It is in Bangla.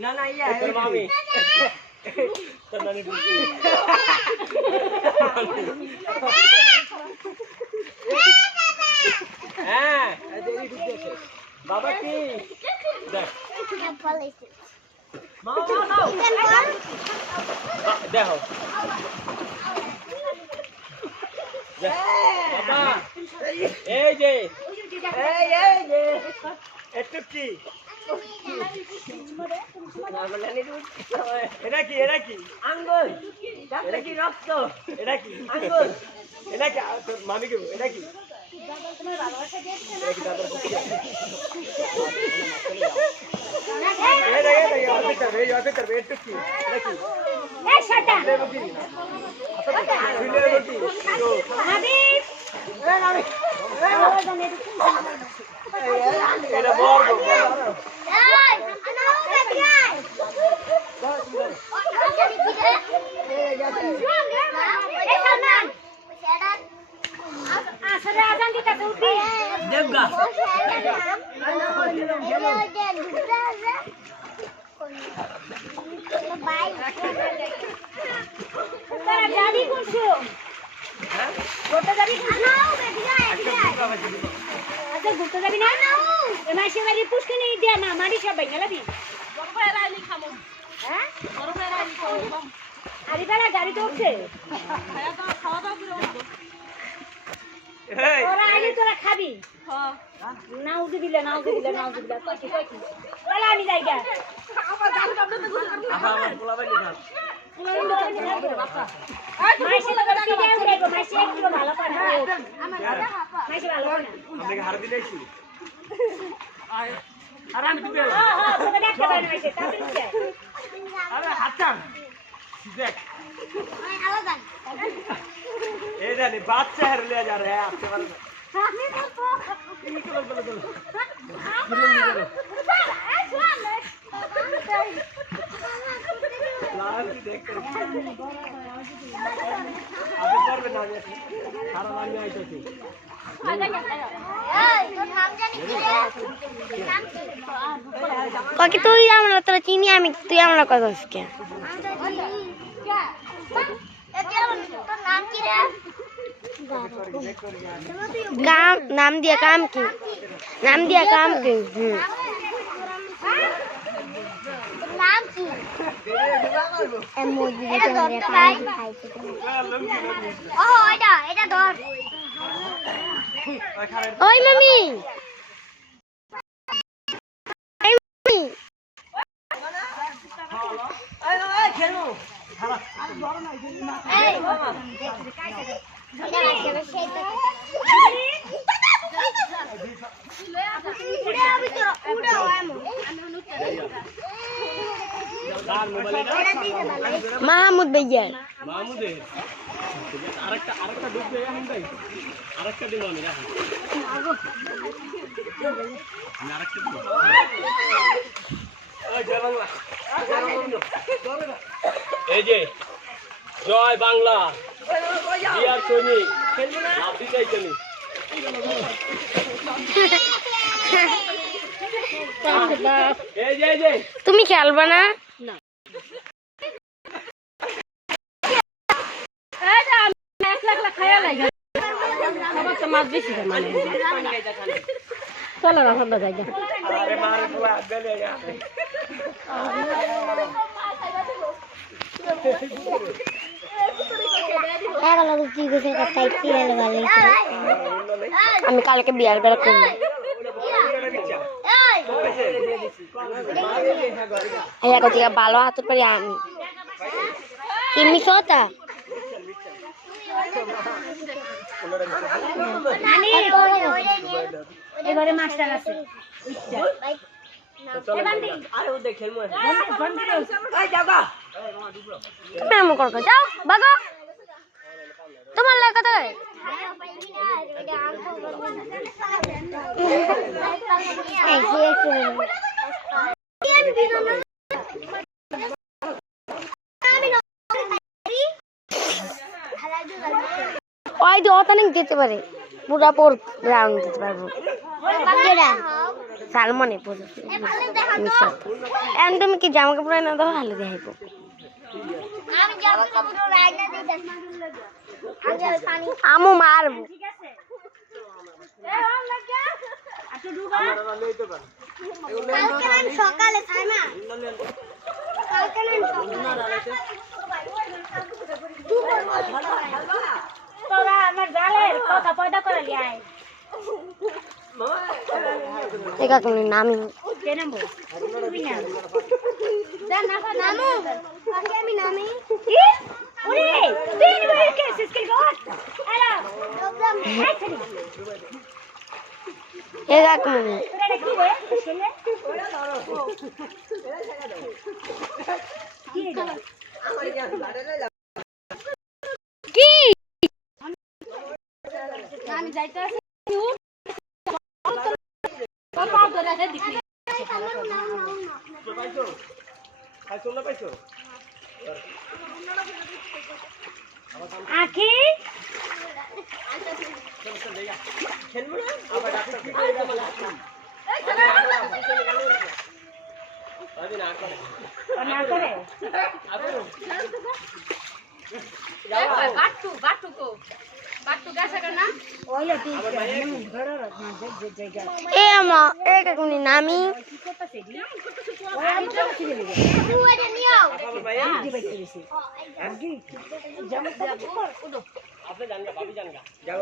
না না ইয়া তোর মামি তোর নানি হ্যাঁ বাবা কি দেখ দেখো বাবা এই যে একটু কি এটা কি আঙ্গুল এটা কি রক্ত এটা কি আঙ্গুল এটা কি তোর মামি কি এটা কি ঘুরতে যাবি না মাসে বাড়ি পুষ্কে নিয়ে দেয়া না মারি সব বাইঙ্গালাবি হ্যাঁ আরে বেড়া গাড়িতে উঠছে তোরা আইলে তোরা খাবি নাউজুবিল্লাহ তাহলে আমি যাই গা বাচ্চা হার লিয়া যা রে আসতে পারে কাকি তুই আমরা তোরা চিনি আমি তুই আমরা কথা আজকে काम नाम दिया काम की नाम की एमोजी এটা ধর ওই মামি খেলো মাহমুদ ভাইয়া আরেকটা ডুব দেয় এখন ভাই আরেকটা দিন আমি রাখি আরেকটা দিন এই যে জয় বাংলা বিয়ার সৈনিক আপনি চাইছেন তুমি খেলবা না চলো না সন্ধ্যা যাই আমি কালকে বিয়ার বেলা করবো ভালো হাতে পারি আমি তুমি সোতা এবারে মাস্টার আছে যাও বাগো তোমার লাগে কথা ওই দিয়ে অতানিক যেতে পারে পুরা পর গ্রাউন্ড যেতে পারবো সালমনে এখন তুমি কি জামা কাপড় না দাও হালে দেখাইবো আমু মারবো সকালে তোরা আমার জালের কথা পয়দা করে লিয়ায় একা কোন নামি কে নামবো তুমি না যা না নামু আগে আমি নামি কি ওরে তিন মিনিট কে গট হ্যালো একা কোন তোরা কি রে শুনলে কি আমি যাইতে আছি বাবা ধরে আছে দেখি আখি না করে ওইলে তুই ঘরের না জায়গা এ আমা একা কোন নামি কি করতেছে দি ওই আমি তো কি বলি তুই এটা নিও দি বাইতে দিছি আগে জামা কাপড় আপনি জানগা ভাবি জানগা যাও